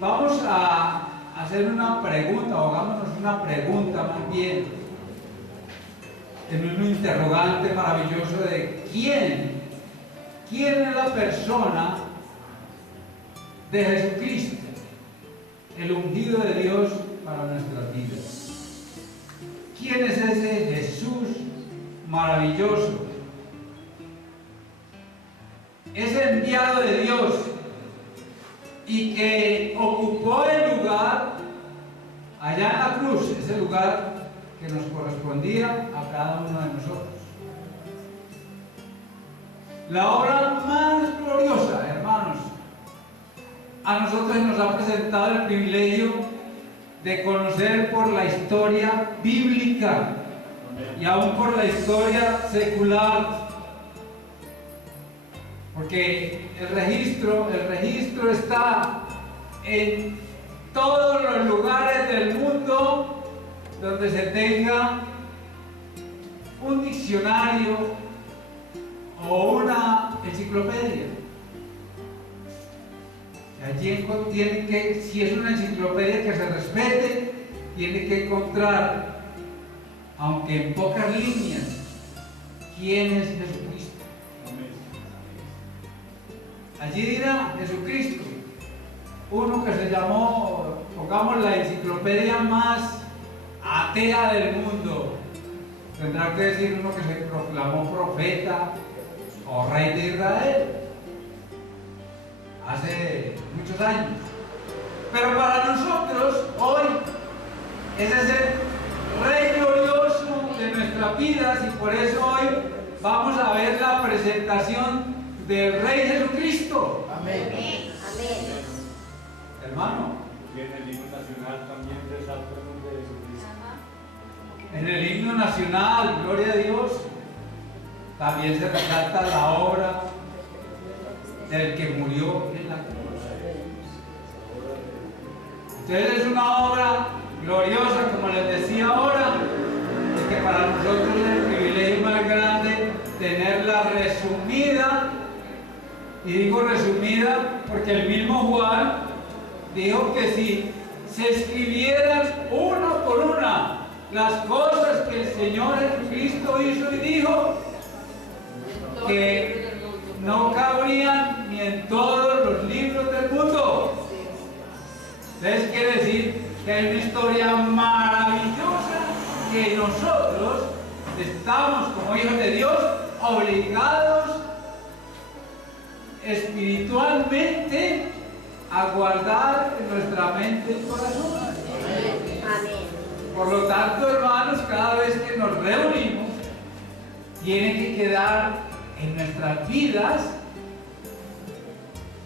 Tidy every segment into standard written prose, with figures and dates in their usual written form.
Vamos a hacer una pregunta, o hagámonos una pregunta más bien, en un interrogante maravilloso de quién es la persona de Jesucristo, el ungido de Dios para nuestras vidas. ¿Quién es ese Jesús maravilloso? Ese enviado de Dios y que ocupó el lugar allá en la cruz, ese lugar que nos correspondía a cada uno de nosotros. La obra más gloriosa, hermanos, a nosotros nos ha presentado el privilegio de conocer por la historia bíblica y aún por la historia secular, porque el registro está en todos los lugares del mundo donde se tenga un diccionario o una enciclopedia. Allí tiene que, si es una enciclopedia que se respete, tiene que encontrar, aunque en pocas líneas, quién es Jesucristo. Allí dirá Jesucristo, uno que se llamó, pongamos, la enciclopedia más atea del mundo. Tendrá que decir uno que se proclamó profeta o rey de Israel hace muchos años. Pero para nosotros hoy ese es el rey glorioso de nuestras vidas, y por eso hoy vamos a ver la presentación del Rey Jesucristo. Amén. Amén. Hermano, Y en el himno nacional también resalta el nombre de Jesucristo. en el himno nacional, gloria a Dios, también se resalta la obra del que murió en la cruz. Entonces es una obra gloriosa, como les decía ahora, es que para nosotros es el privilegio más grande tenerla resumida. Y digo resumida porque el mismo Juan dijo que si se escribieran una por una las cosas que el Señor Jesucristo hizo y dijo, que no cabrían ni en todos los libros del mundo. Entonces quiere decir que es una historia maravillosa que nosotros estamos como hijos de Dios obligados espiritualmente a guardar en nuestra mente y corazón. Amén. Por lo tanto, hermanos, cada vez que nos reunimos, tiene que quedar en nuestras vidas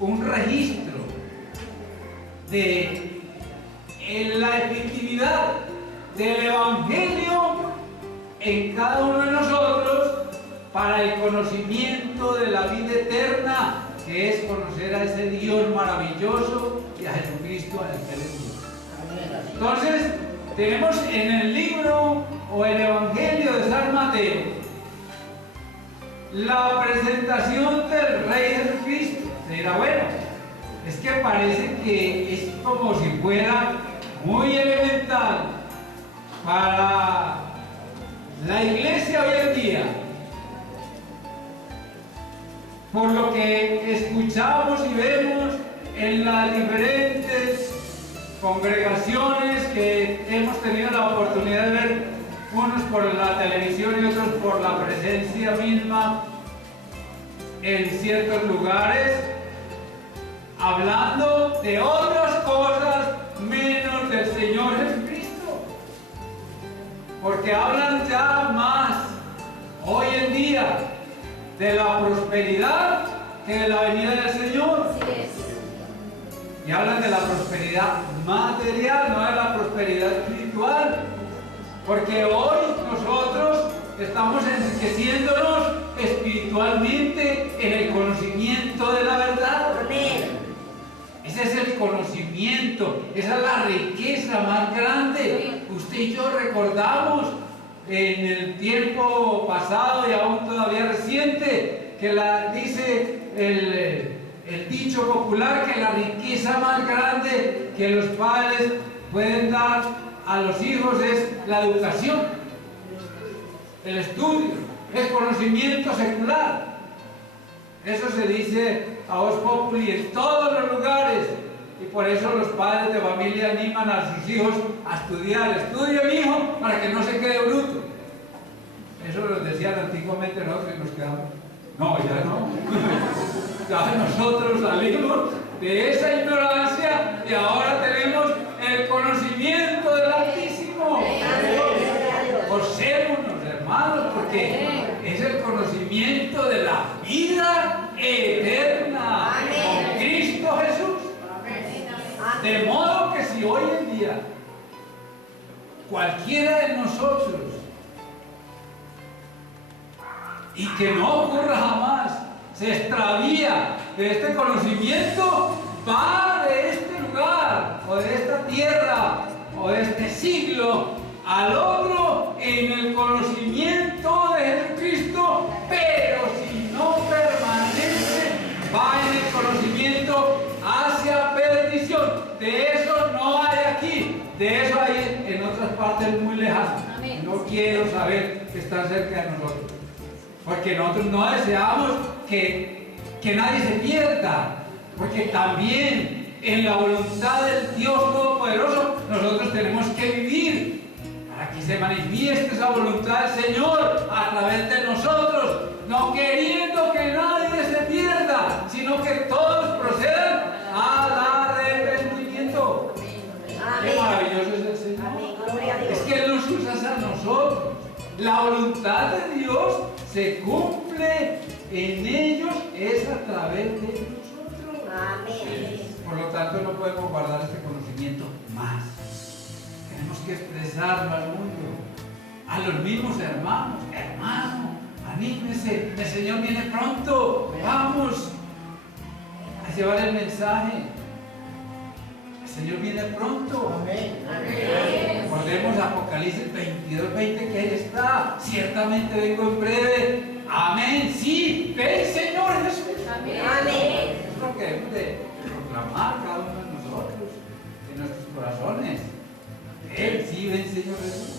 un registro de la efectividad del Evangelio en cada uno de nosotros para el conocimiento de la vida eterna, que es conocer a ese Dios maravilloso y a Jesucristo al que le dio. Entonces, tenemos en el libro o el Evangelio de San Mateo la presentación del Rey Jesucristo. Se dirá, bueno, es que parece que es como si fuera muy elemental para la iglesia hoy en día. Por lo que escuchamos y vemos en las diferentes congregaciones que hemos tenido la oportunidad de ver, unos por la televisión y otros por la presencia misma en ciertos lugares, hablando de otras cosas menos del Señor Jesucristo, porque hablan ya más hoy en día de la prosperidad que de la venida del Señor. Y hablan de la prosperidad material, no de la prosperidad espiritual, porque hoy nosotros estamos enriqueciéndonos espiritualmente en el conocimiento de la verdad. Amén. Ese es el conocimiento, esa es la riqueza más grande. Usted y yo recordamos en el tiempo pasado y aún todavía reciente que dice el dicho popular que la riqueza más grande que los padres pueden dar a los hijos es la educación, el estudio, el conocimiento secular. Eso se dice a voz populi en todos los lugares, y por eso los padres de familia animan a sus hijos a estudiar. Estudia, mi hijo, para que no se quede bruto. Eso lo decían antiguamente nosotros y nos quedamos. No, ya no. Ya nosotros salimos de esa ignorancia y ahora tenemos el conocimiento del Altísimo. Gocémonos, hermanos, porque es el conocimiento de la vida eterna con Cristo Jesús. De modo que si hoy en día cualquiera de nosotros, y que no ocurra jamás, se extravía de este conocimiento, va de este lugar, o de esta tierra, o de este siglo, al otro en el conocimiento de Jesucristo, pero si no permanece, va en el conocimiento hacia perdición. De eso no hay aquí, de eso hay en otras partes muy lejanas. No quiero saber que están cerca de nosotros. Porque nosotros no deseamos que nadie se pierda, porque también en la voluntad del Dios Todopoderoso nosotros tenemos que vivir para que se manifieste esa voluntad del Señor a través de nosotros, no queriendo que nadie se pierda, sino que todos procedan al arrepentimiento. Qué maravilloso es el Señor. Es que Él nos usa a nosotros. La voluntad de Dios se cumple en ellos, es a través de nosotros. Amén. Por lo tanto, no podemos guardar este conocimiento más. Tenemos que expresarlo al mundo, a los mismos hermanos. Hermano, anímese, el Señor viene pronto. Vamos a llevar el mensaje. El Señor viene pronto. Amén. Recordemos Apocalipsis 22:20, que ahí está. Ciertamente vengo en breve. Amén. Sí, ven, Señor Jesús. Amén. Es lo que debemos de proclamar cada uno de nosotros, en nuestros corazones. Ven, sí, ven, Señor Jesús.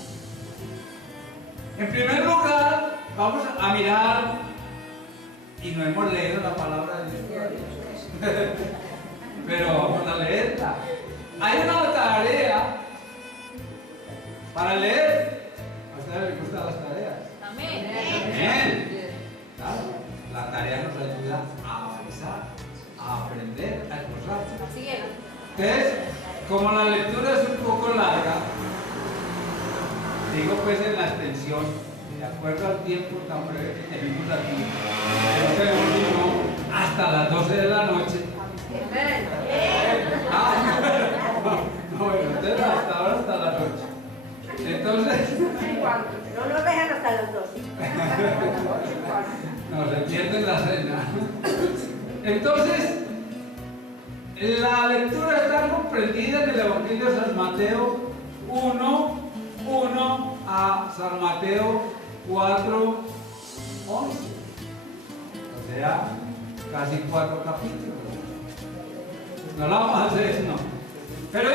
En primer lugar, vamos a mirar, y no hemos leído la palabra de Dios todavía, pero vamos a leerla. Hay una tarea para leer. ¿A ustedes les gustan las tareas? Amén. Claro, la tarea nos ayuda a avanzar, a aprender, a esforzarse. Entonces, como la lectura es un poco larga, digo pues en la extensión, de acuerdo al tiempo tan breve que tenemos aquí, no tenemos sino hasta las 12 de la noche. Bueno, entonces hasta ahora hasta las 8. Entonces, No nos dejan hasta las 12. no, se pierden la cena. Entonces, la lectura está comprendida en el Evangelio de San Mateo 1 a San Mateo 4:11. O sea, casi 4 capítulos. No la vamos a hacer, no. Pero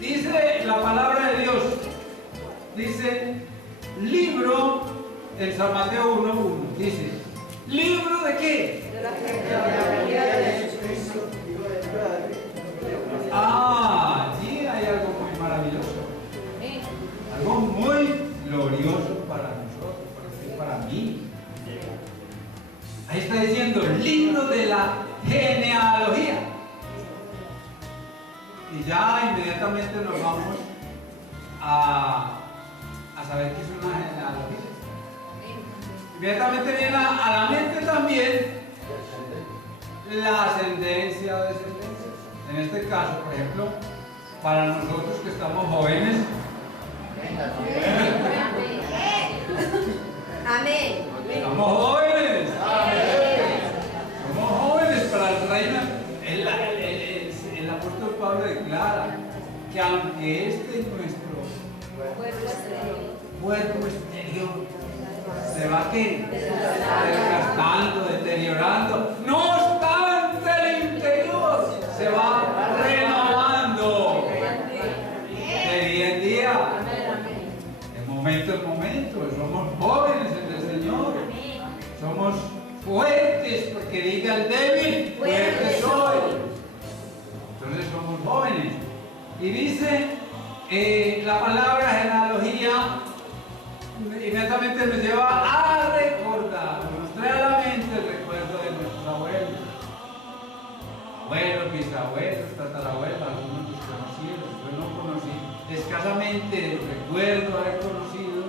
dice la palabra de Dios, dice libro en San Mateo 1:1, dice, ¿libro de qué? De la genealogía de Jesucristo. Allí hay algo muy maravilloso, algo muy glorioso para nosotros, para usted y para mí. Ahí está diciendo, libro de la genealogía. Y ya inmediatamente nos vamos a saber qué es una genealogía. Inmediatamente viene a la mente también la ascendencia o descendencia. En este caso, por ejemplo, para nosotros que estamos jóvenes, Amén. estamos jóvenes. Somos jóvenes para el reino. El apóstol Pablo declara que aunque este nuestro cuerpo exterior se va desgastando, deteriorando, no obstante, somos fuertes, porque diga el débil, fuerte soy. Entonces somos jóvenes. Y dice la palabra genealogía, inmediatamente nos lleva a recordar, nos trae a la mente el recuerdo de nuestros abuelos. Abuelos, bisabuelos, tatarabuelos, algunos desconocidos. Yo no conocí, escasamente recuerdo haber conocido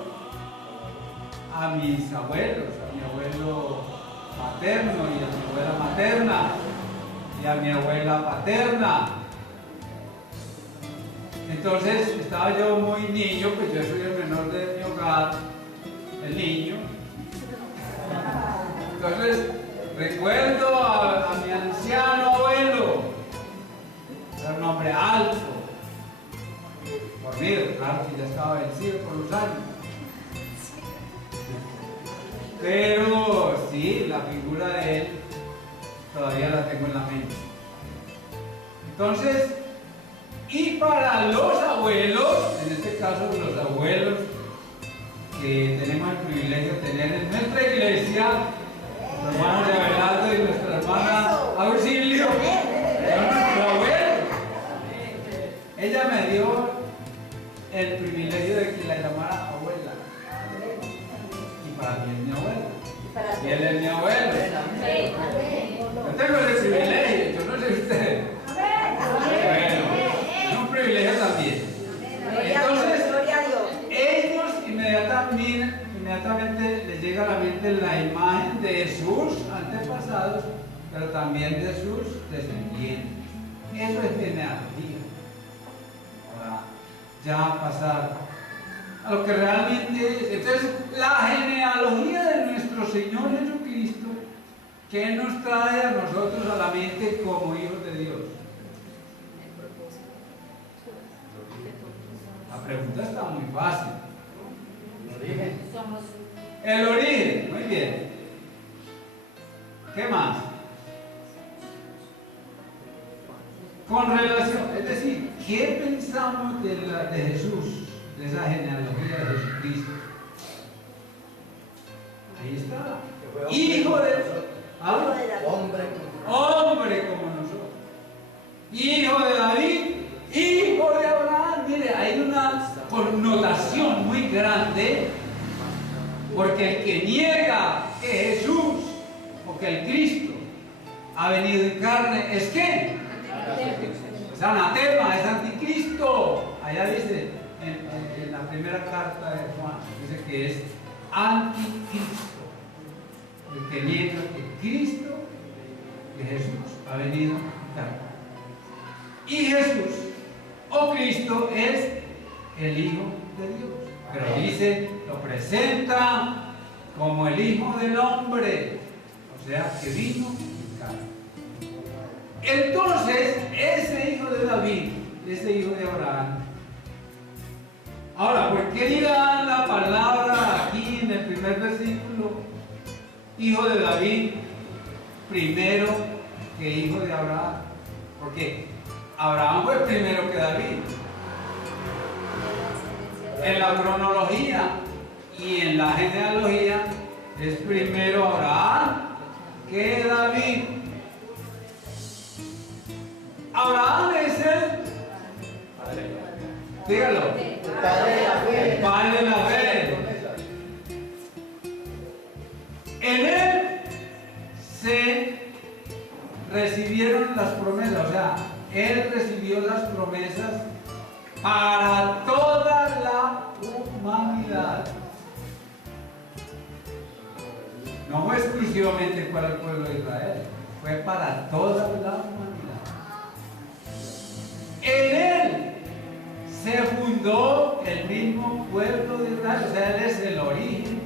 a mis abuelos, a mi abuelo materno y a mi abuela materna y a mi abuela paterna. Entonces estaba yo muy niño, pues yo soy el menor de mi hogar, el niño. Entonces recuerdo a mi anciano abuelo, era un hombre alto, dormido, claro que ya estaba vencido por los años. Pero sí, la figura de él todavía la tengo en la mente. Entonces, y para los abuelos, en este caso los abuelos que tenemos el privilegio de tener en nuestra iglesia, los hermanos de Abelardo y nuestra hermana Auxilio, nuestro abuelo, ella me dio el privilegio de que la llamara abuela. Y para mí es mi abuela. Y él es mi abuelo. Yo tengo ese privilegio, yo no sé usted. Bueno, es un privilegio también. Entonces, ellos inmediatamente les llega a la mente la imagen de sus antepasados, pero también de sus descendientes. Eso es genealogía. Ahora, ya pasar a lo que realmente es. Entonces, la genealogía de nuestro Señor Jesucristo, que nos trae a nosotros a la mente como hijos de Dios. La pregunta está muy fácil. El origen, muy bien. ¿Qué más? Con relación, es decir, ¿qué pensamos de Jesús, de esa genealogía de Jesucristo? Ahí está. Hijo de hombre como nosotros. Hijo de David, hijo de Abraham. Mire, hay una connotación muy grande, porque el que niega que Jesús o que el Cristo ha venido en carne es ¿qué? Es anatema, es anticristo. Allá dice en la primera carta de Juan, dice que es anticristo, el que niega que Cristo, que Jesús ha venido en carne. Y Jesús o Cristo es el Hijo de Dios, pero dice, lo presenta como el Hijo del Hombre, o sea, que vino en carne. Entonces, ese hijo de David, ese hijo de Abraham. Ahora, ¿por qué dirá la palabra aquí en el primer versículo, hijo de David, primero que hijo de Abraham? Porque Abraham fue primero que David. En la cronología y en la genealogía es primero Abraham que David. Abraham es el dígalo, el padre de la fe. En él se recibieron las promesas, o sea, él recibió las promesas para toda la humanidad. No fue exclusivamente para el pueblo de Israel, fue para toda la humanidad. En él se fundó el mismo pueblo de Israel, o sea, él es el origen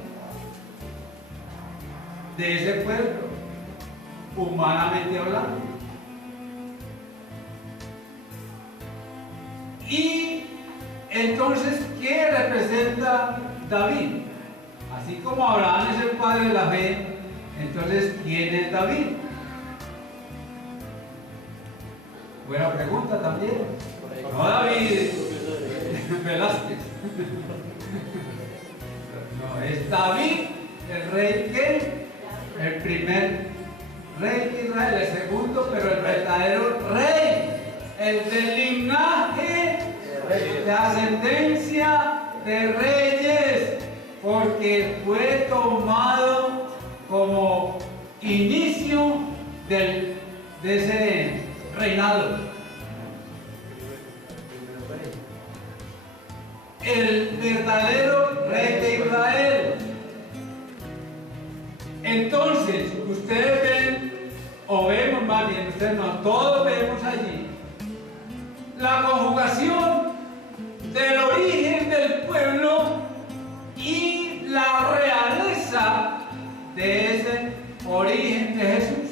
de ese pueblo, humanamente hablando. Y entonces, ¿qué representa David? Así como Abraham es el padre de la fe, entonces, ¿quién es David? Buena pregunta también. No David Velázquez. No, es David, el rey que el primer rey de Israel, el segundo, pero el verdadero rey, el del linaje de ascendencia de reyes, porque fue tomado como inicio de ese reinado. El verdadero rey de Israel. Entonces, ustedes ven, o vemos más bien, ustedes no, todos vemos allí la conjugación del origen del pueblo y la realeza de ese origen de Jesús,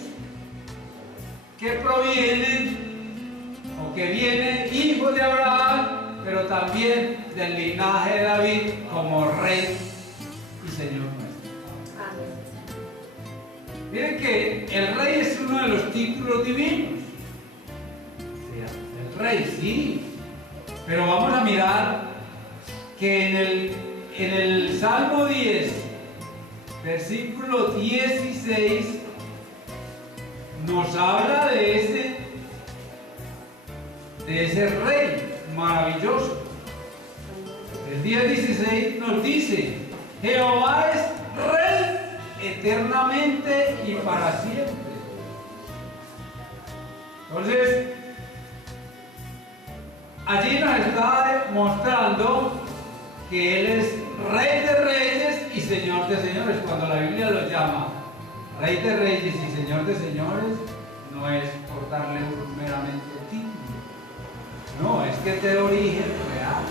que proviene o que viene hijo de Abraham, pero también del linaje de David como rey y señor nuestro. Amén. Miren que el rey es uno de los títulos divinos. El rey, sí, pero vamos a mirar que en el Salmo 10, versículo 16, nos habla de ese rey maravilloso. El 10:16 nos dice: Jehová es rey eternamente y para siempre. Entonces, allí nos está mostrando que Él es Rey de Reyes y Señor de Señores. Cuando la Biblia lo llama Rey de Reyes y Señor de Señores, no es por darle meramente título. No, es que es de origen real.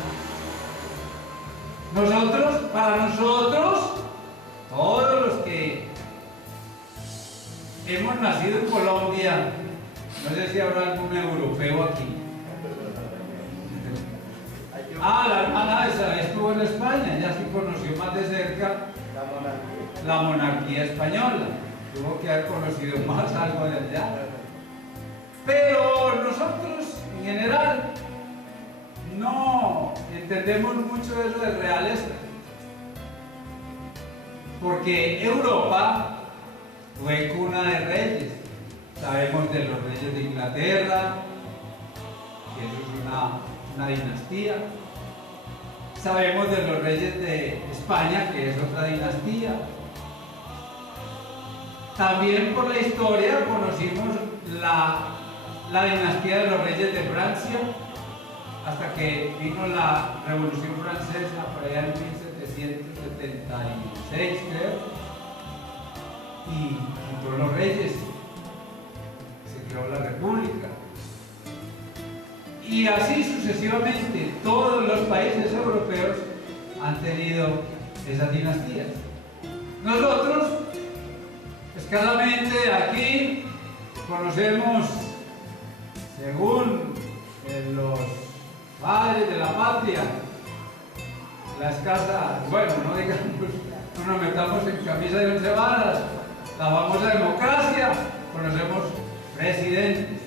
Para nosotros, todos los que hemos nacido en Colombia, no sé si habrá algún europeo aquí. La hermana esa estuvo en España, ya sí conoció más de cerca la monarquía española. Tuvo que haber conocido más algo de allá. Pero nosotros, en general, no entendemos mucho de eso de realeza. Porque Europa fue cuna de reyes. Sabemos de los reyes de Inglaterra, que eso es una dinastía. Sabemos de los reyes de España, que es otra dinastía. También por la historia conocimos la dinastía de los reyes de Francia, hasta que vino la Revolución Francesa por allá en 1776, creo, y quitó los reyes, se creó la República. Y así sucesivamente, todos los países europeos han tenido esas dinastías. Nosotros, escasamente aquí, conocemos, según los padres de la patria, la escasa, bueno, no digamos, no nos metamos en camisa de 11 varas, la famosa democracia, conocemos presidentes,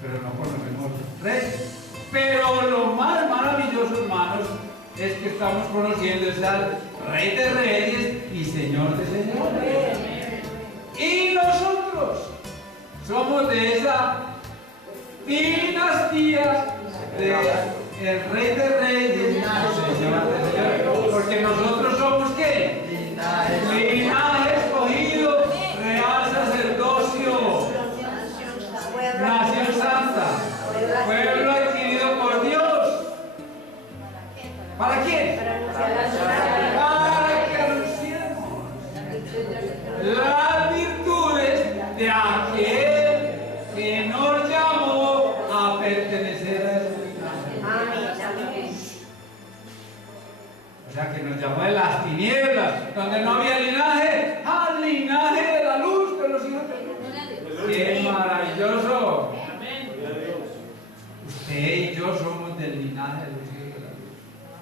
pero no conocemos reyes. Pero lo más maravilloso, hermanos, es que estamos conociendo al Rey de Reyes y Señor de Señores. Y nosotros somos de esa dinastía del Rey de Reyes y Señor de Señores. Porque nosotros somos ¿qué? Linaje escogido, real sacerdocio, nación santa, pueblo adquirido por Dios. ¿Para quién? Para que anunciemos las virtudes de aquel que nos llamó a pertenecer a ese linaje. O sea, que nos llamó de las tinieblas, donde no había linaje, al linaje de la luz de los hijos de Dios. ¡Qué maravilloso! Usted y yo somos del linaje de los hijos de la luz.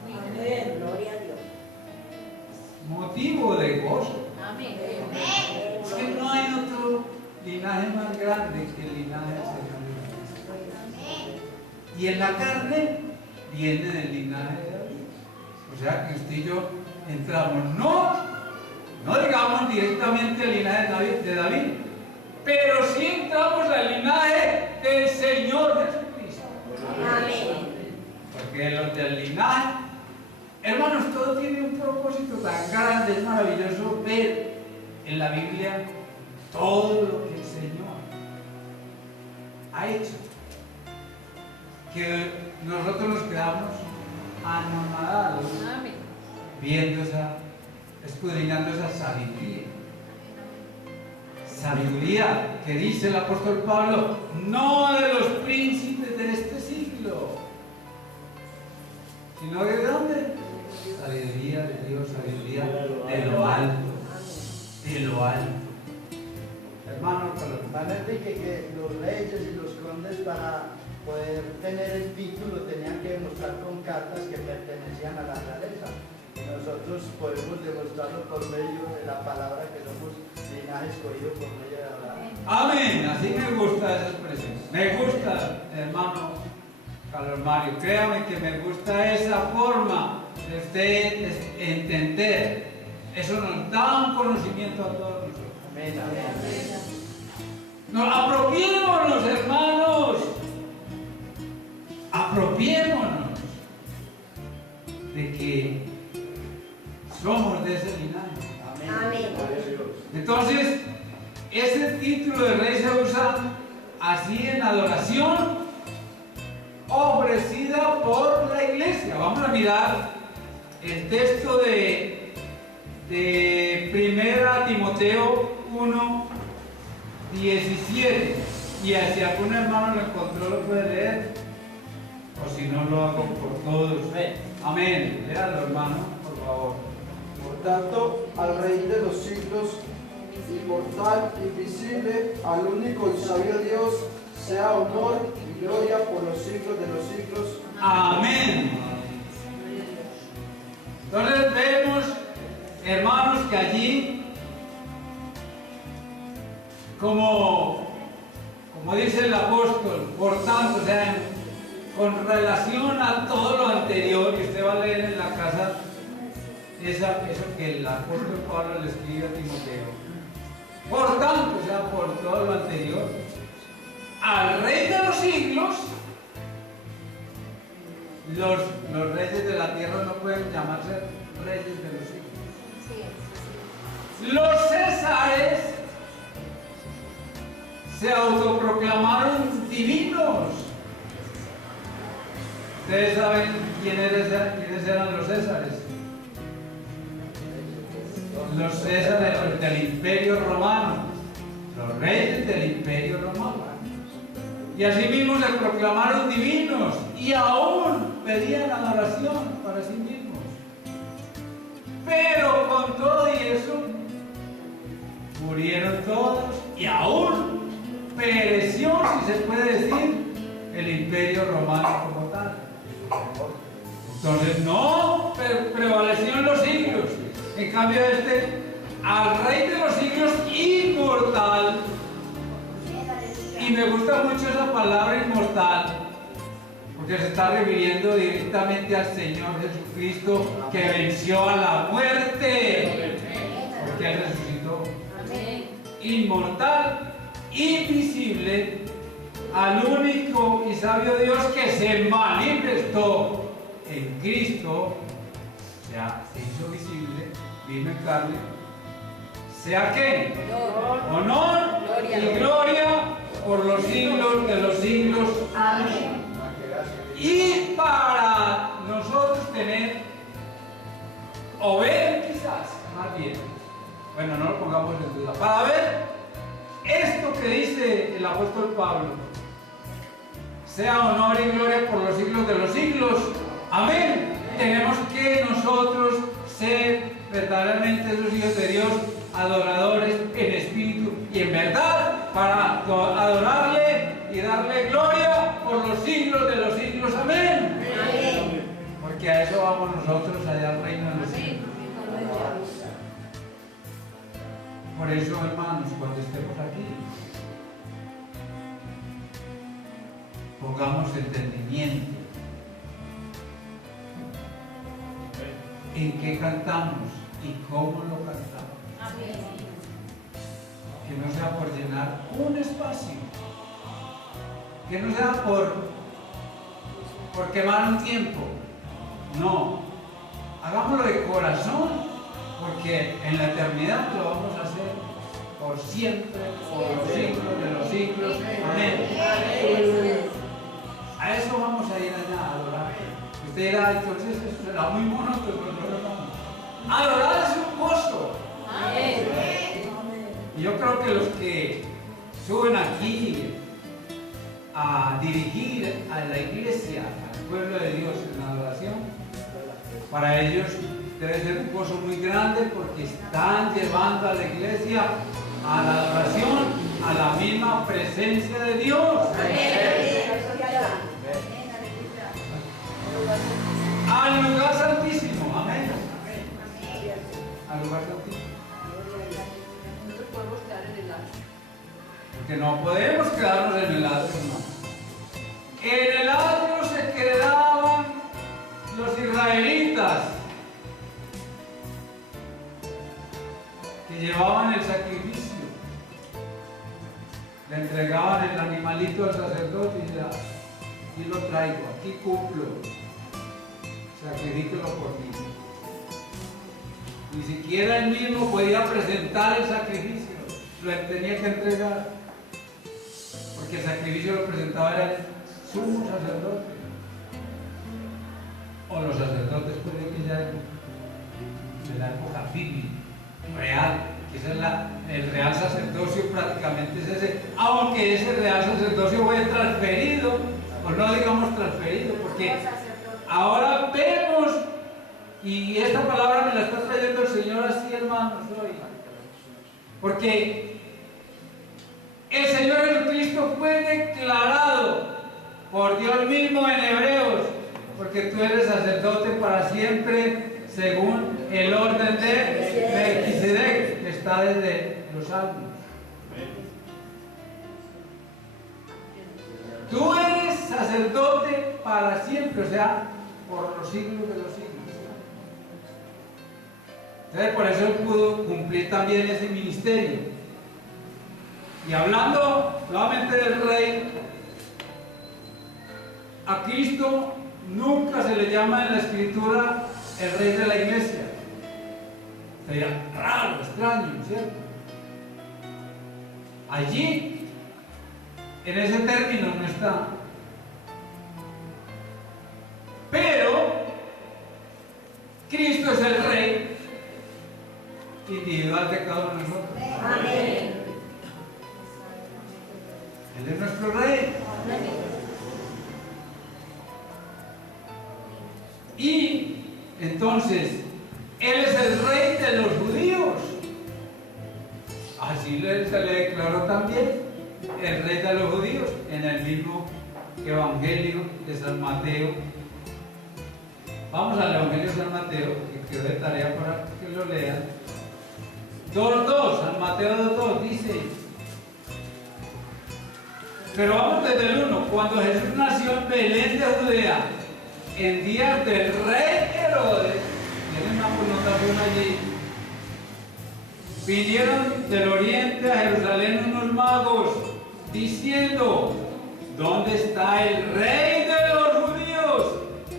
Amén. Gloria a Dios. Motivo de gozo. Amén. Es que no hay otro linaje más grande que el linaje del Señor Jesucristo. Y en la carne viene del linaje de David. O sea que usted y yo entramos no No digamos directamente al linaje de David, pero sí entramos al linaje del Señor Jesucristo. Amén. Porque los del linaje, hermanos, todo tiene un propósito tan grande, es maravilloso ver en la Biblia todo lo que el Señor ha hecho. Que nosotros nos quedamos anonadados viendo escudriñando esa sabiduría. Sabiduría que dice el apóstol Pablo, no de los príncipes de este siglo, sino de dónde? Sabiduría de Dios, sabiduría de lo alto, de lo alto. Hermano Carlos. Hermano Enrique, que los reyes y los condes para poder tener el título tenían que demostrar con cartas que pertenecían a la realeza. Y nosotros podemos demostrarlo por medio de la palabra que somos linaje escogido por medio de Abraham. Amén, así me gusta esa expresión. Me gusta, hermano Carlos Mario, créame que me gusta esa forma de usted entender. Eso nos da un conocimiento a todos nosotros. Amén, amén. Nos apropiémonos, hermanos. Apropiémonos de que somos de ese linaje. Amén. Entonces, ese título de rey se usa así en adoración ofrecida por la iglesia. Vamos a mirar el texto de 1 Timoteo 1:17. Y si algún hermano lo encontró, lo puede leer. O si no, lo hago por todos. Amén. Léalo, hermano, por favor. Por tanto, al Rey de los siglos, inmortal, invisible, al único y sabio Dios, sea honor y gloria por los siglos de los siglos. Amén. Entonces vemos, hermanos, que allí, como dice el apóstol, por tanto, o sea, con relación a todo lo anterior, y usted va a leer en la casa eso que el apóstol Pablo le escribe a Timoteo. Por tanto, o sea, por todo lo anterior, al Rey de los siglos, los reyes de la tierra no pueden llamarse reyes de los siglos. Los césares se autoproclamaron divinos. Ustedes saben quiénes eran los césares. Los césares del Imperio Romano, los reyes del Imperio Romano. Y asimismo se proclamaron divinos y aún pedían adoración para sí mismos. Pero con todo y eso, murieron todos y aún pereció, si se puede decir, el Imperio Romano como tal. Entonces no prevaleció en los siglos. En cambio al Rey de los siglos inmortal, y me gusta mucho esa palabra inmortal, porque se está refiriendo directamente al Señor Jesucristo, que venció a la muerte, porque Él resucitó. Inmortal, invisible, al único y sabio Dios que se manifestó en Cristo, o sea, se hizo visible, vino en carne, sea que honor y gloria por los siglos de los siglos. Amén. Y para nosotros tener, o ver quizás, más bien, bueno, no lo pongamos en duda, para ver esto que dice el apóstol Pablo, sea honor y gloria por los siglos de los siglos. Amén. Tenemos que nosotros ser verdaderamente esos hijos de Dios, adoradores en espíritu y en verdad, para adorarle y darle gloria por los siglos de los siglos. Amén. Amén. Porque a eso vamos nosotros, allá al reino de los siglos. Por eso, hermanos, cuando estemos aquí, pongamos entendimiento en qué cantamos y cómo lo cantamos. Que no sea por llenar un espacio. Que no sea por quemar un tiempo. No. Hagámoslo de corazón, porque en la eternidad lo vamos a hacer por siempre, por los siglos de los siglos. Amén. A eso vamos a ir allá a adorar. Usted dirá, entonces eso será muy monótono. Adorar es un gozo. Y yo creo que los que suben aquí a dirigir a la iglesia, al pueblo de Dios en la adoración, para ellos debe ser un gozo muy grande porque están llevando a la iglesia a la adoración, a la misma presencia de Dios. Al lugar santísimo. Amén. Al lugar santísimo. Porque no podemos quedarnos en el atrio, no. En el atrio se quedaban los israelitas que llevaban el sacrificio, le entregaban el animalito al sacerdote y ya, aquí lo traigo, aquí cumplo, sacrifíquelo por mí. Ni siquiera él mismo podía presentar el sacrificio, lo tenía que entregar, porque el sacrificio lo presentaba era el sumo sacerdote, o los sacerdotes puede que ya de la época bíblica, real, que ese es el real sacerdocio, prácticamente es ese, aunque ese real sacerdocio fue transferido, o no digamos transferido, porque ahora vemos, y esta palabra me la está trayendo el Señor así, hermanos, hoy, porque el Señor Jesucristo fue declarado por Dios mismo en Hebreos, porque tú eres sacerdote para siempre, según el orden de Melquisedec, que está desde los Salmos. Tú eres sacerdote para siempre, o sea, por los siglos de los siglos. Entonces, por eso él pudo cumplir también ese ministerio. Y hablando nuevamente del Rey, a Cristo nunca se le llama en la Escritura el Rey de la Iglesia. Sería raro, extraño, ¿cierto? Allí, en ese término no está. Pero Cristo es el Rey individual de cada uno de nosotros. Amén. Él es nuestro Rey. Y entonces, Él es el Rey de los judíos. Así se le declaró también el Rey de los judíos en el mismo Evangelio de San Mateo. Vamos al Evangelio de San Mateo, que quedó de tarea para que lo lean. 2:2, San Mateo 2:2 dice: pero vamos desde el 1. Cuando Jesús nació en Belén de Judea, en días del rey Herodes, tienen una connotación allí, vinieron del oriente a Jerusalén unos magos, diciendo: ¿dónde está el rey de los judíos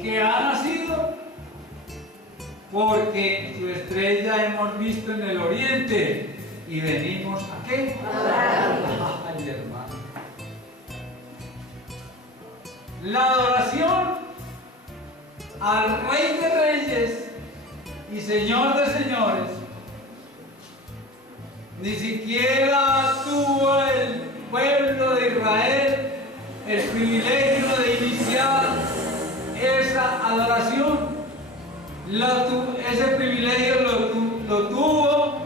que ha nacido? Porque su estrella hemos visto en el oriente y venimos ¿a qué? Ay, hermano. La adoración al Rey de Reyes y Señor de Señores ni siquiera tuvo el pueblo de Israel el privilegio de iniciar esa adoración. Ese privilegio lo tuvo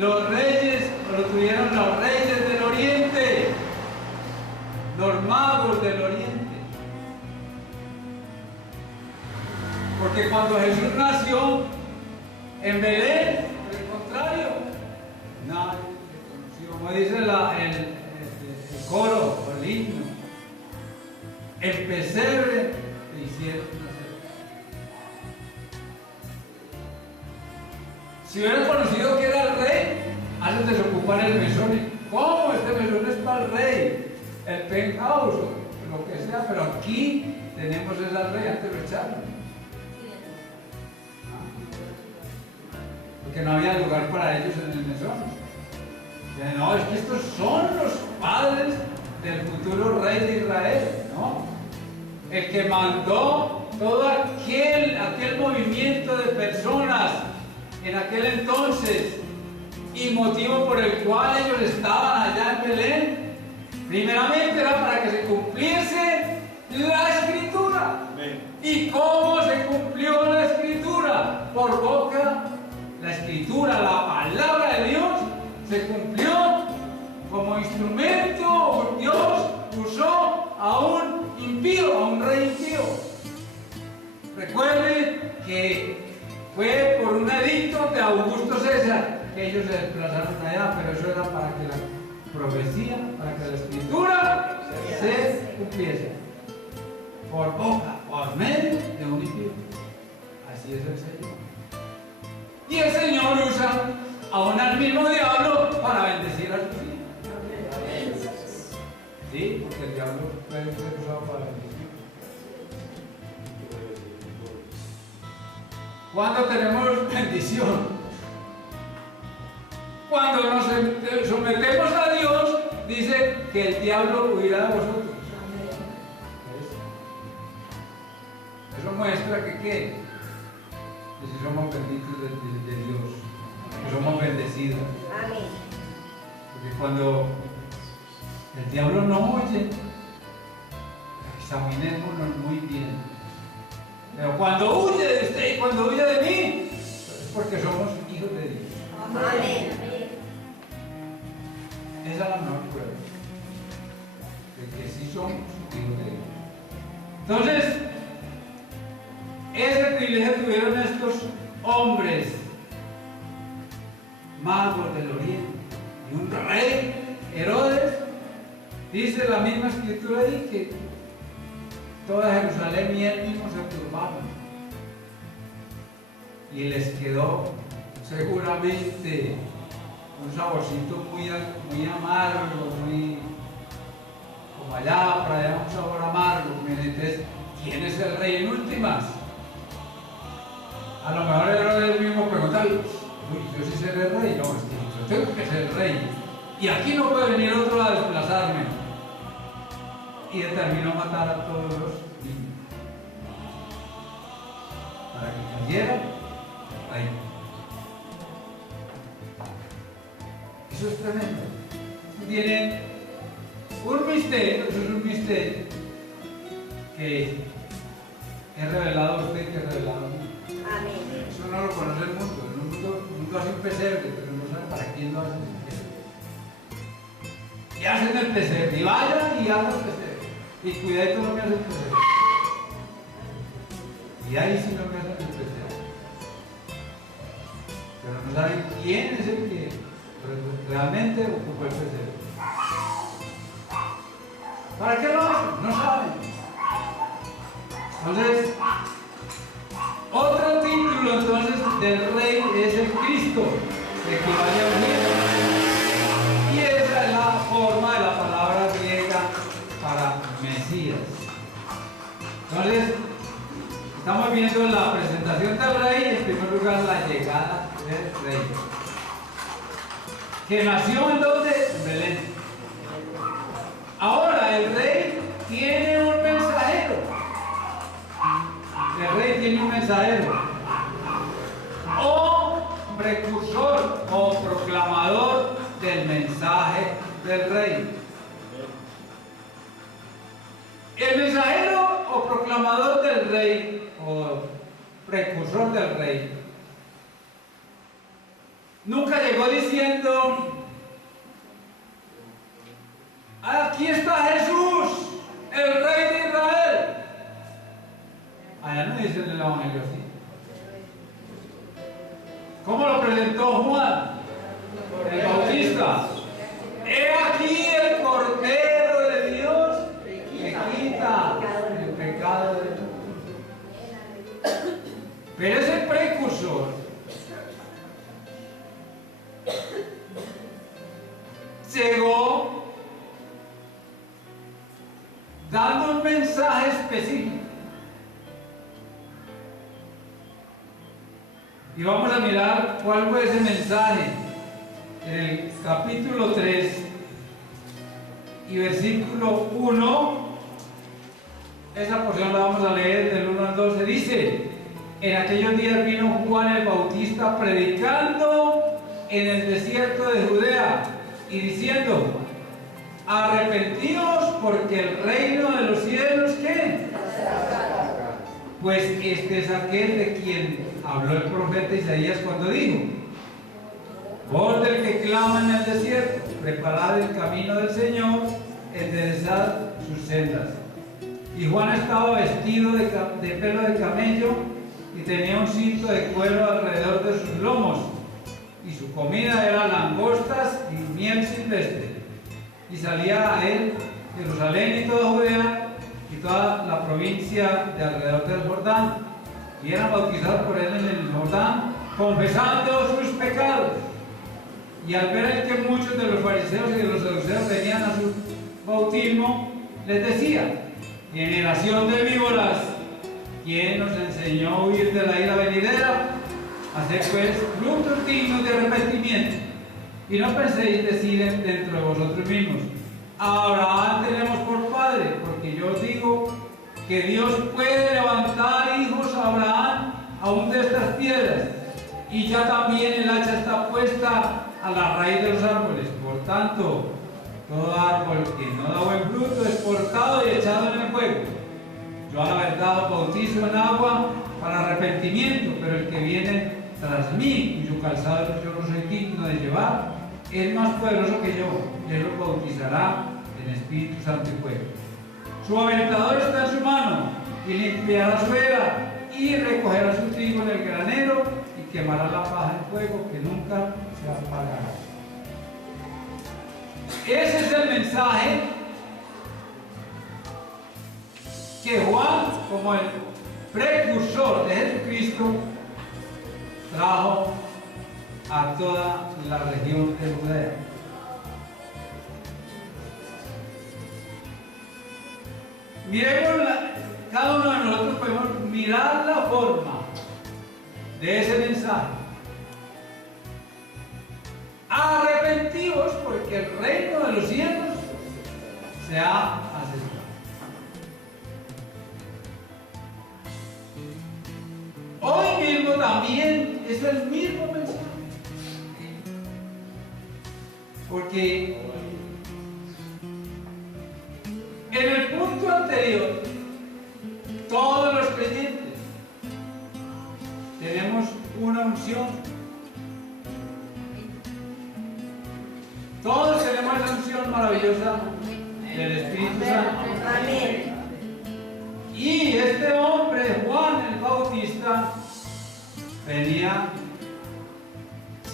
los reyes, lo tuvieron los reyes del oriente, los magos del oriente. Porque cuando Jesús nació en Belén, por el contrario, nadie le conoció. Como dice el coro o el himno, el pesebre le hicieron nacer. Si hubiera conocido que era el rey, hacen desocupar el mesón. ¿Cómo? Este mesón es para el rey, el penthouse, lo que sea, pero aquí tenemos esa rey, antes lo echaron. Porque no había lugar para ellos en el mesón. No, es que estos son los padres del futuro rey de Israel, ¿no? El que mandó todo aquel movimiento de personas en aquel entonces y motivo por el cual ellos estaban allá en Belén, primeramente era para que se cumpliese la Escritura. ¿Y cómo se cumplió la Escritura? Por boca. La Escritura, la palabra de Dios, se cumplió como instrumento. Dios usó a un impío, a un rey impío. Recuerden que fue por un edicto de Augusto César que ellos se desplazaron allá, pero eso era para que la profecía, para que la Escritura se cumpliese. Por boca, por medio de un impío. Así es el Señor. Y el Señor usa aún al mismo diablo para bendecir a sus hijos. Sí, porque el diablo puede ser usado para bendecir. ¿Cuándo tenemos bendición? Cuando nos sometemos a Dios, dice que el diablo huirá de vosotros. Eso muestra que ¿qué? Que si somos benditos de Dios, que somos bendecidos. Amén. Porque cuando el diablo no oye, examinémonos muy bien. Pero cuando huye de usted y cuando huye de mí, es porque somos hijos de Dios. Amén. Esa es la mejor prueba de que sí somos hijos de Dios. Entonces, ese privilegio tuvieron estos hombres magos del oriente y un rey, Herodes. Dice la misma escritura ahí que toda Jerusalén y él mismo se turbaban y les quedó seguramente un saborcito muy amargo, muy como allá, por allá un sabor amargo. Entonces, ¿quién es el rey en últimas? A lo mejor Herodes mismo pregunta, uy, yo sí seré rey. No, es que yo tengo que ser rey. Y aquí no puede venir otro a desplazarme. Y determinó matar a todos los niños para que cayera ahí. Eso es tremendo. Tienen un misterio, eso es un misterio que es revelado a usted, que es revelado a mí. Amén. Eso no lo conoce el mundo. El mundo hace un pesebre, pero no sabe para quién lo hacen. Y hacen el pesebre, y vayan y hagan el pesebre. Y cuidadito no me hacen el pesebre. Y ahí sí no me hacen el pesebre. Pero no saben quién es el que realmente ocupó el pesebre. ¿Para qué lo hacen? No saben. Entonces, otro título entonces del rey es el Cristo, que equivale a un hijo. Y esa es la forma de la palabra griega para Mesías. Entonces, estamos viendo la presentación del rey y en primer lugar la llegada del rey. Que nació en donde? En Belén. Ahora el rey tiene un mensajero. El rey tiene un mensajero. O precursor o proclamador del mensaje del rey. El mensajero o proclamador del rey o precursor del rey nunca llegó diciendo: aquí está Jesús, el rey de Israel. Allá no dice en el Evangelio así. ¿Cómo lo presentó Juan el Bautista? He aquí el Cordero de Dios que quita el pecado del mundo. Pero ese precursor llegó dando un mensaje específico. Y vamos a mirar cuál fue ese mensaje en el capítulo 3 y versículo 1. Esa porción la vamos a leer del 1 al 12. Dice: en aquellos días vino Juan el Bautista predicando en el desierto de Judea y diciendo: arrepentidos, porque el reino de los cielos, ¿qué? Pues este es aquel de quien habló el profeta Isaías cuando dijo: voz del que clama en el desierto, preparad el camino del Señor, enderezad sus sendas. Y Juan estaba vestido de pelo de camello y tenía un cinto de cuero alrededor de sus lomos, y su comida era langostas y miel silvestre. Y salía a él Jerusalén y toda Judea y toda la provincia de alrededor del Jordán, y eran bautizados por él en el Jordán, confesando sus pecados. Y al ver él que muchos de los fariseos y de los saduceos venían a su bautismo, les decía: generación de víboras, ¿quién nos enseñó a huir de la ira venidera? Haced pues frutos dignos de arrepentimiento, y no penséis decir dentro de vosotros mismos: a Abraham tenemos por padre, porque yo os digo que Dios puede levantar hijos a Abraham aún de estas piedras. Y ya también el hacha está puesta a la raíz de los árboles. Por tanto, todo árbol que no da buen fruto es cortado y echado en el fuego. Yo a la verdad os bautizo en agua para arrepentimiento, pero el que viene tras mí, cuyo calzado yo no soy digno de llevar, es más poderoso que yo, y él los bautizará en Espíritu Santo y fuego. Su aventador está en su mano, y limpiará su era, y recogerá su trigo en el granero, y quemará la paja en fuego, que nunca se apagará. Ese es el mensaje que Juan, como el precursor de Jesucristo, trajo a toda la región de Judea. Miremos, cada uno de nosotros podemos mirar la forma de ese mensaje. Arrepentidos, porque el reino de los cielos se ha acercado. Hoy mismo también es el mismo mensaje, porque en el punto anterior todos los creyentes tenemos una unción. Todos tenemos esa unción maravillosa del Espíritu Santo. Amén. Y este hombre, Juan el Bautista, venía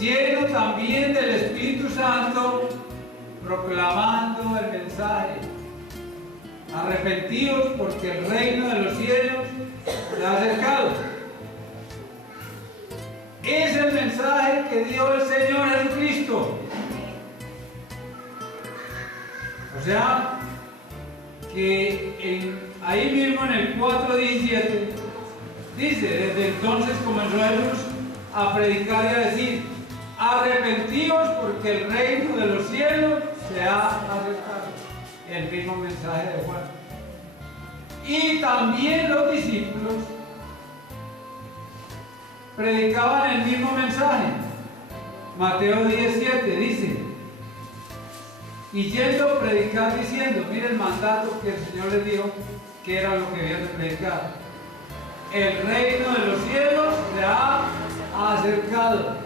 lleno también del Espíritu Santo, proclamando el mensaje: arrepentidos, porque el reino de los cielos se ha acercado. Es el mensaje que dio el Señor Jesucristo. O sea, que ahí mismo en el 4:17 dice: desde entonces comenzó Jesús a predicar y a decir: arrepentidos, porque el reino de los cielos se ha acercado. El mismo mensaje de Juan. Y también los discípulos predicaban el mismo mensaje. Mateo 10:7 dice: y yendo a predicar diciendo, mire el mandato que el Señor les dio, que era lo que habían de predicar: el reino de los cielos se ha acercado.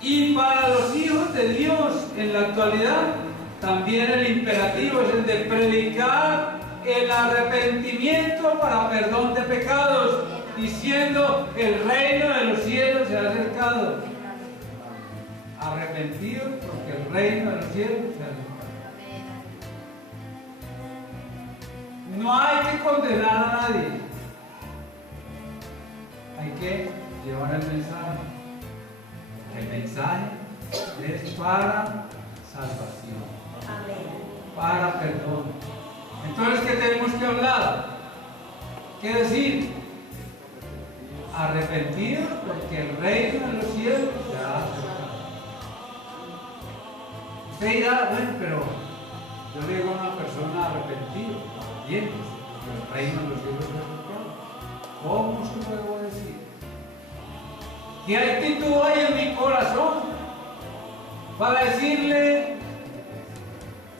Y para los hijos de Dios en la actualidad, también el imperativo es el de predicar el arrepentimiento para perdón de pecados, diciendo: el reino de los cielos se ha acercado. Arrepentidos, porque el reino de los cielos se ha acercado. No hay que condenar a nadie, hay que llevar el mensaje. El mensaje es para salvación. perdón. Entonces, ¿qué tenemos que hablar? ¿Qué decir? Arrepentidos, porque el reino de los cielos se ha acercado. Usted dirá, bueno, pero yo le digo a una persona arrepentida, bien, el reino de los cielos se ha acercado. ¿Cómo se lo debo decir? ¿Qué actitud hay en mi corazón para decirle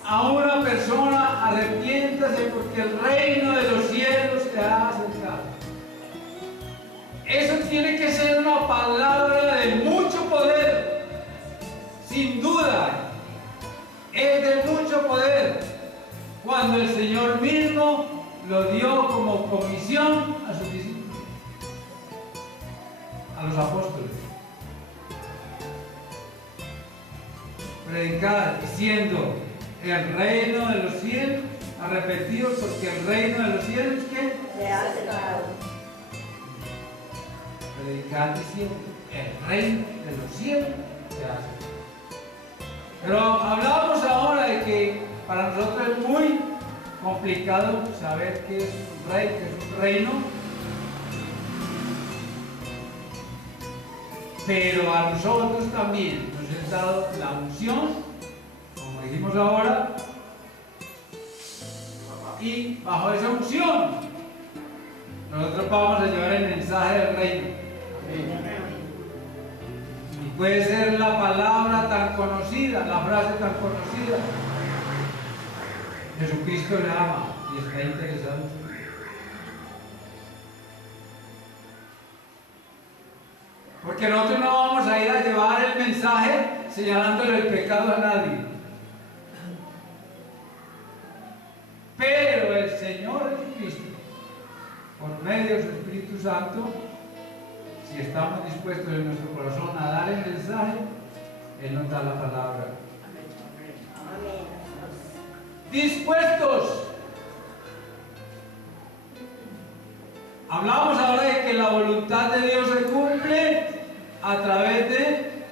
a una persona, arrepiéntase porque el reino de los cielos se ha acercado? Eso tiene que ser una palabra de mucho poder, sin duda, es de mucho poder, cuando el Señor mismo lo dio como comisión a sus discípulos, a los apóstoles. Predicar diciendo, el reino de los cielos, arrepentidos porque el reino de los cielos, ¿qué? Se ha acercado. Predicar diciendo, el reino de los cielos se ha acercado. Pero hablamos ahora de que para nosotros es muy complicado saber qué es un rey, qué es un reino. Pero a nosotros también nos es dado la unción, como dijimos ahora, y bajo esa unción nosotros vamos a llevar el mensaje del reino. Y puede ser la palabra tan conocida, la frase tan conocida: Jesucristo le ama y está interesado en su vida. Porque nosotros no vamos a ir a llevar el mensaje señalándole el pecado a nadie. Pero el Señor Jesucristo, por medio de su Espíritu Santo, si estamos dispuestos en nuestro corazón a dar el mensaje, Él nos da la palabra. Dispuestos. Hablamos ahora de que la voluntad de Dios se cumple a través de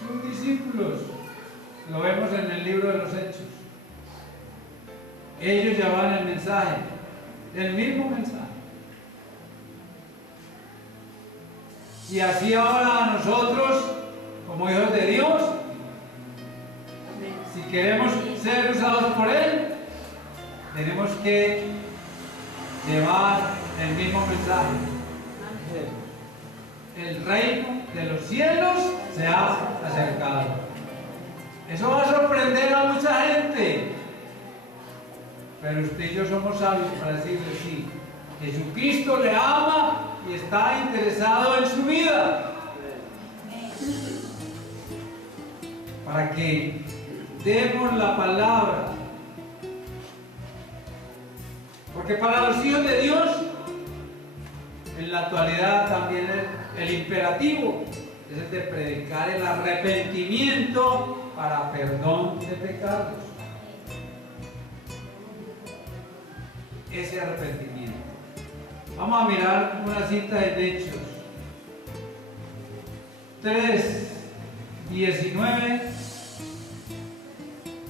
sus discípulos. Lo vemos en el libro de los Hechos. Ellos llevaban el mensaje, el mismo mensaje. Y así ahora a nosotros, como hijos de Dios, si queremos ser usados por Él, tenemos que llevar el mismo mensaje. El reino de los cielos se ha acercado. Eso va a sorprender a mucha gente, pero usted y yo somos sabios para decirle sí. Jesucristo le ama y está interesado en su vida, para que demos la palabra. Porque para los hijos de Dios, en la actualidad también el imperativo es el de predicar el arrepentimiento para perdón de pecados. Ese arrepentimiento. Vamos a mirar una cita de Hechos 3:19,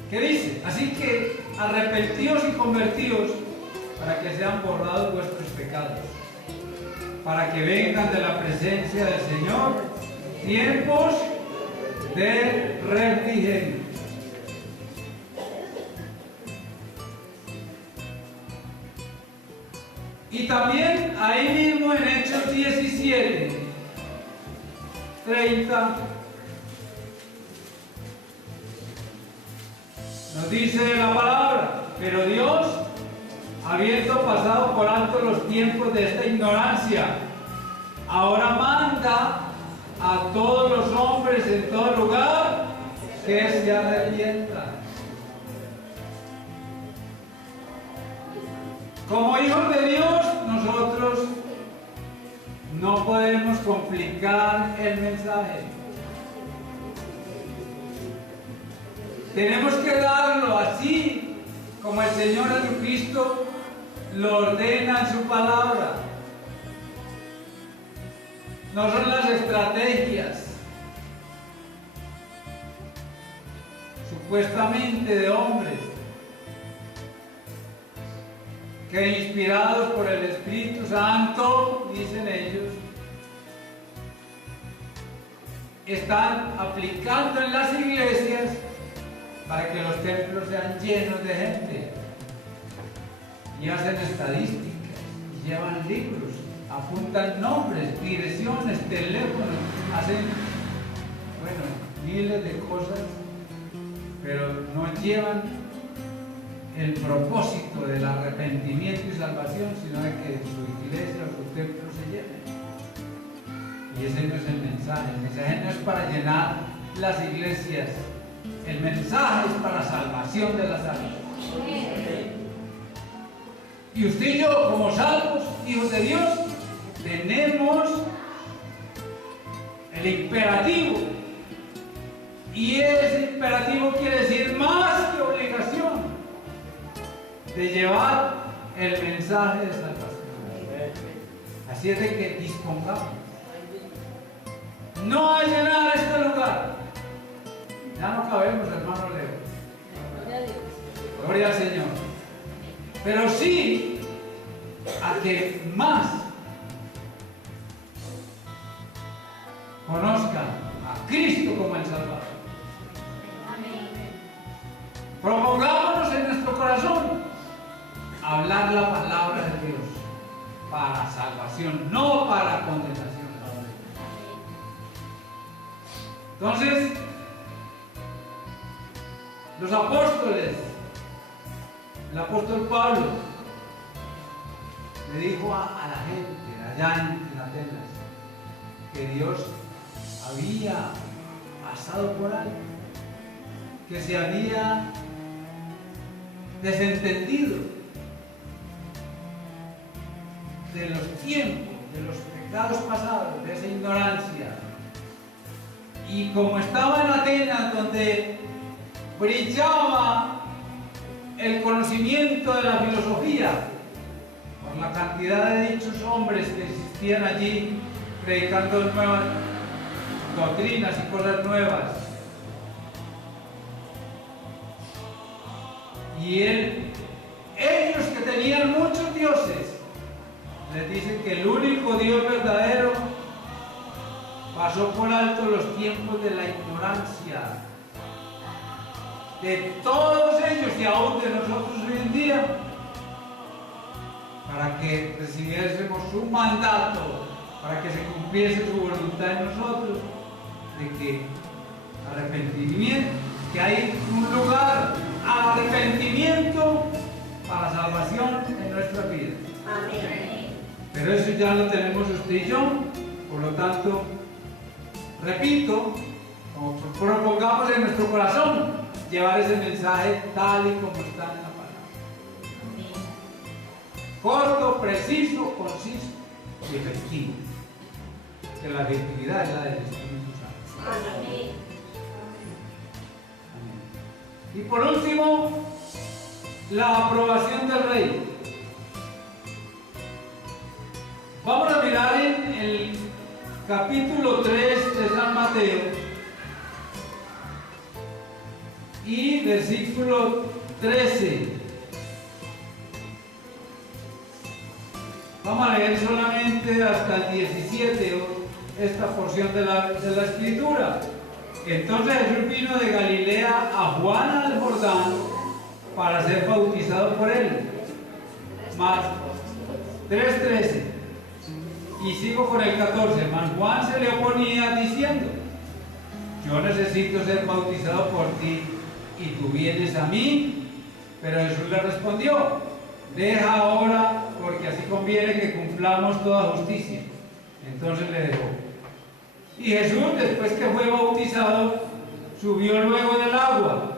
que dice: así que arrepentidos y convertidos para que sean borrados vuestros pecados, para que vengan de la presencia del Señor tiempos de refrigerio. Y también ahí mismo en Hechos 17:30 nos dice la palabra: pero Dios, habiendo pasado por alto los tiempos de esta ignorancia, ahora manda a todos los hombres en todo lugar que se arrepientan. Como hijos de Dios, nosotros no podemos complicar el mensaje. Tenemos que darlo así como el Señor Jesucristo lo ordena en su palabra. No son las estrategias supuestamente de hombres, que inspirados por el Espíritu Santo, dicen ellos, están aplicando en las iglesias para que los templos sean llenos de gente. Y hacen estadísticas, y llevan libros, apuntan nombres, direcciones, teléfonos, hacen, bueno, miles de cosas, pero no llevan el propósito del arrepentimiento y salvación, sino de que su iglesia o su templo se llene. Y ese no es el mensaje no es para llenar las iglesias, el mensaje es para la salvación de las almas. Y usted y yo, como salvos, hijos de Dios, tenemos el imperativo. Y ese imperativo quiere decir más que obligación de llevar el mensaje de salvación. Así es de que dispongamos. No a llenar este lugar. Ya no cabemos, hermano Leo. Gloria al Señor. Pero sí a que más conozcan a Cristo como el Salvador. Propongámonos en nuestro corazón hablar la palabra de Dios para salvación, no para condenación. Entonces, los apóstoles, el apóstol Pablo le dijo a la gente allá en Atenas que Dios había pasado por algo, que se había desentendido de los tiempos, de los pecados pasados, de esa ignorancia. Y como estaba en Atenas, donde brillaba el conocimiento de la filosofía, por la cantidad de dichos hombres que existían allí, predicando nuevas doctrinas y cosas nuevas. Y ellos que tenían muchos dioses, les dicen que el único Dios verdadero pasó por alto los tiempos de la ignorancia de todos ellos y aún de nosotros hoy en día, para que recibiésemos su mandato, para que se cumpliese su voluntad en nosotros, de que arrepentimiento, que hay un lugar al arrepentimiento para salvación en nuestra vida. Amén. Pero eso ya lo tenemos usted y yo, por lo tanto, repito, propongamos en nuestro corazón llevar ese mensaje tal y como está en la palabra. Corto, preciso, conciso y efectivo. Que la efectividad es la del Espíritu Santo. Amén. Y por último, la aprobación del Rey. Vamos a mirar en el capítulo 3 de San Mateo y versículo 13. Vamos a leer solamente hasta el 17 esta porción de la Escritura. Entonces Jesús vino de Galilea a Juan al Jordán para ser bautizado por él. Más 3:13. Y sigo con el 14. Mas Juan se le oponía diciendo: yo necesito ser bautizado por ti y tú vienes a mí. Pero Jesús le respondió: deja ahora, porque así conviene que cumplamos toda justicia. Entonces le dejó. Y Jesús, después que fue bautizado, subió luego del agua.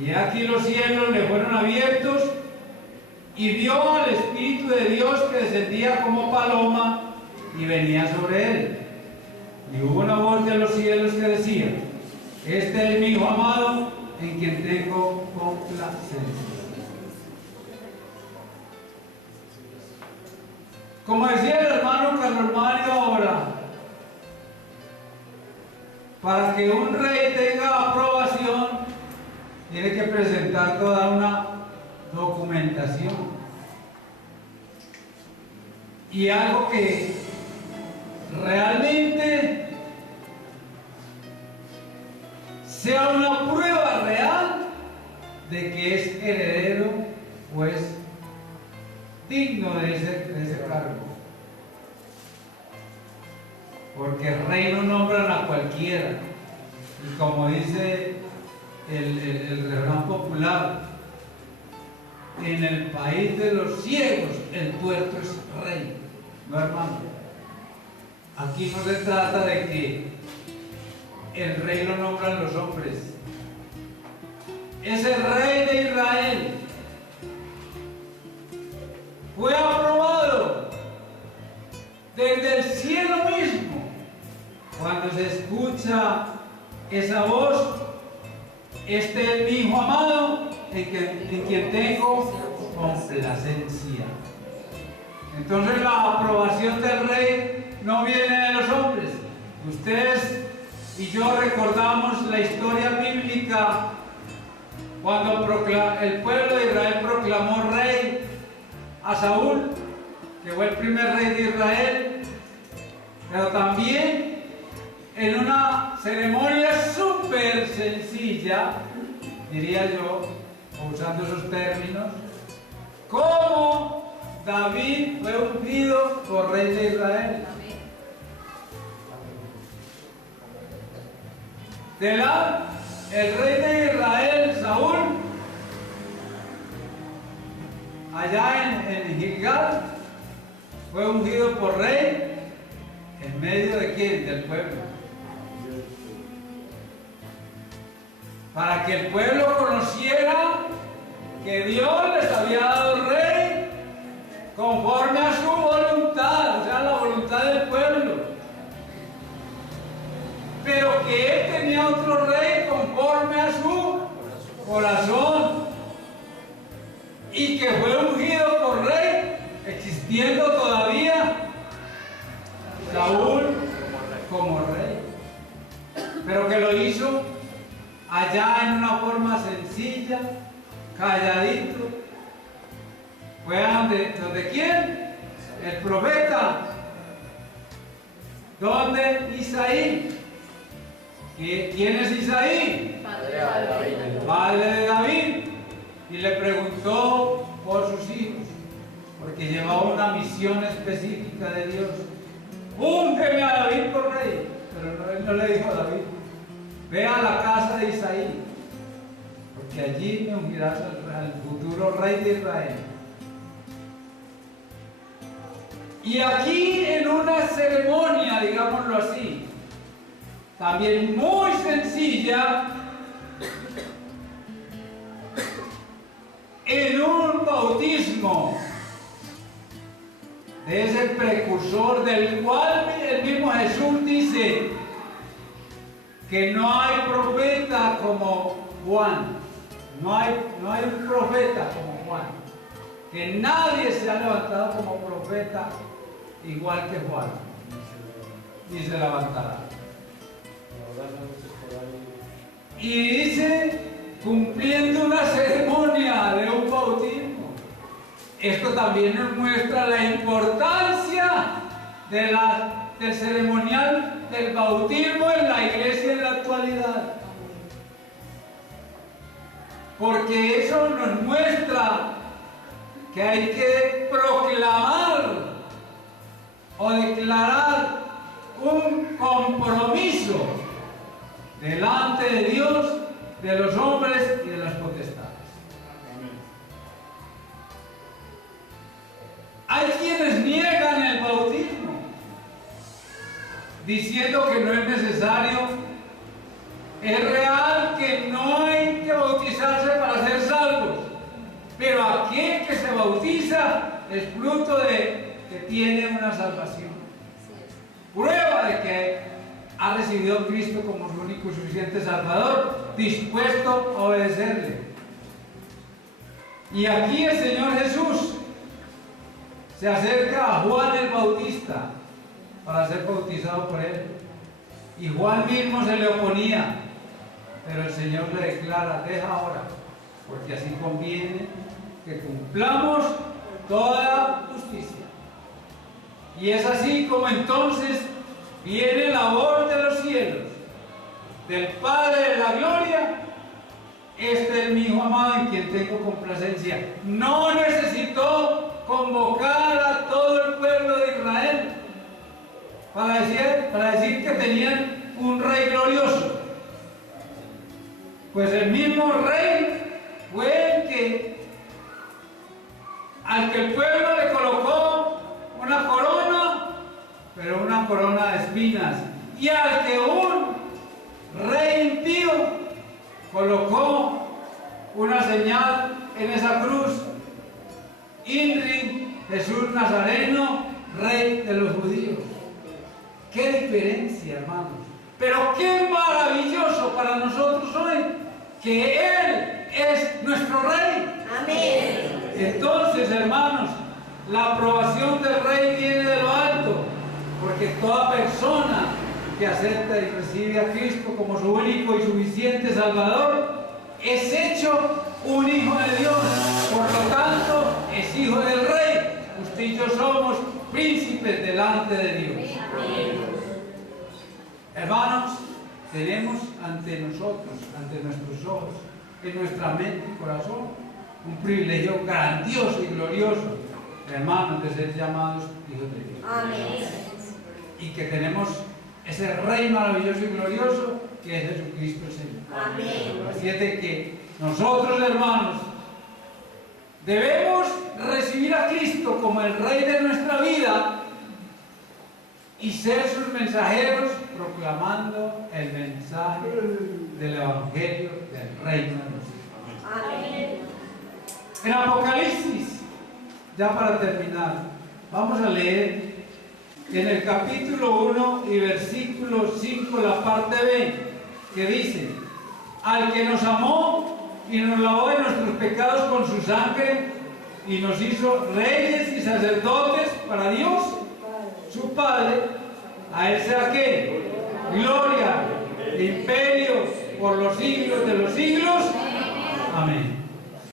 Y aquí los cielos le fueron abiertos y vio al Espíritu de Dios que descendía como paloma y venía sobre él. Y hubo una voz de los cielos que decía: este es mi Hijo amado, en quien tengo complacencia. Como decía el hermano Carlos Mario ahora, para que un rey tenga aprobación, tiene que presentar toda una documentación. y algo que realmente sea una prueba real de que es heredero, pues digno de ese cargo. Porque el rey no nombran a cualquiera. Y como dice el refrán popular, en el país de los ciegos el tuerto es rey. No, hermano. Aquí no se trata de que el rey lo nombran los hombres. Es el rey de Israel. Fue aprobado desde el cielo mismo. Cuando se escucha esa voz, este es mi hijo amado, en quien tengo complacencia. Entonces la aprobación del rey no viene de los hombres. Ustedes y yo recordamos la historia bíblica cuando el pueblo de Israel proclamó rey a Saúl, que fue el primer rey de Israel, pero también en una ceremonia súper sencilla, diría yo, usando esos términos, como David fue ungido por rey de Israel. El rey de Israel, Saúl, allá en Gilgal, fue ungido por rey en medio de quién, del pueblo. Para que el pueblo conociera que Dios les había dado rey conforme a su voluntad, o sea, la voluntad del pueblo. Pero que él tenía otro rey conforme a su corazón y que fue ungido por rey, existiendo todavía Saúl como rey, pero que lo hizo allá en una forma sencilla, calladito. ¿Fue donde quién? El profeta. ¿Dónde? Isaí. ¿Quién es Isaí? Padre de David. Y le preguntó por sus hijos, porque llevaba una misión específica de Dios. Úngeme a David por rey. Pero él no le dijo a David: ve a la casa de Isaí, porque allí me ungirás al futuro rey de Israel. Y aquí en una ceremonia, digámoslo así, también muy sencilla, en un bautismo de ese precursor del cual el mismo Jesús dice que no hay profeta como Juan, no hay un profeta como Juan, que nadie se ha levantado como profeta igual que Juan, ni se levantará. Y dice, cumpliendo una ceremonia de un bautismo. Esto también nos muestra la importancia del ceremonial del bautismo en la iglesia en la actualidad. Porque eso nos muestra que hay que proclamar o declarar un compromiso delante de Dios, de los hombres y de las potestades. Hay quienes niegan el bautismo, diciendo que no es necesario. Es real que no hay que bautizarse para ser salvos, pero aquel que se bautiza es fruto de que tiene una salvación, prueba de que ha recibido a Cristo como su único y suficiente Salvador, dispuesto a obedecerle. Y aquí el Señor Jesús se acerca a Juan el Bautista para ser bautizado por él, y Juan mismo se le oponía, pero el Señor le declara: deja ahora, porque así conviene que cumplamos toda justicia. Y es así como entonces viene la voz de los cielos, del Padre de la gloria: este es mi Hijo amado en quien tengo complacencia. No necesitó convocar a todo el pueblo de Israel para decir que tenían un rey glorioso. Pues el mismo rey fue al que el pueblo le colocó una corona, pero una corona de espinas, y al que un rey impío colocó una señal en esa cruz: INRI, Jesús Nazareno, Rey de los judíos. ¡Qué diferencia, hermanos! Pero qué maravilloso para nosotros hoy que Él es nuestro Rey. Amén. Entonces, hermanos, la aprobación del Rey viene de lo alto, porque toda persona que acepta y recibe a Cristo como su único y suficiente Salvador es hecho un hijo de Dios. Por lo tanto, es hijo del Rey. Usted y yo somos príncipes delante de Dios. Amén. Hermanos, tenemos ante nosotros, ante nuestros ojos, en nuestra mente y corazón, un privilegio grandioso y glorioso, hermanos, de ser llamados hijos de Dios. Amén. Y que tenemos ese Rey maravilloso y glorioso que es Jesucristo el Señor. Amén. Así es de que nosotros, hermanos, debemos recibir a Cristo como el Rey de nuestra vida y ser sus mensajeros, proclamando el mensaje del Evangelio del Reino de los cielos. Amén. En Apocalipsis, ya para terminar, vamos a leer en el capítulo 1 y versículo 5, la parte B, que dice: al que nos amó y nos lavó de nuestros pecados con su sangre y nos hizo reyes y sacerdotes para Dios, su Padre, a Él sea que gloria e imperio por los siglos de los siglos. Amén.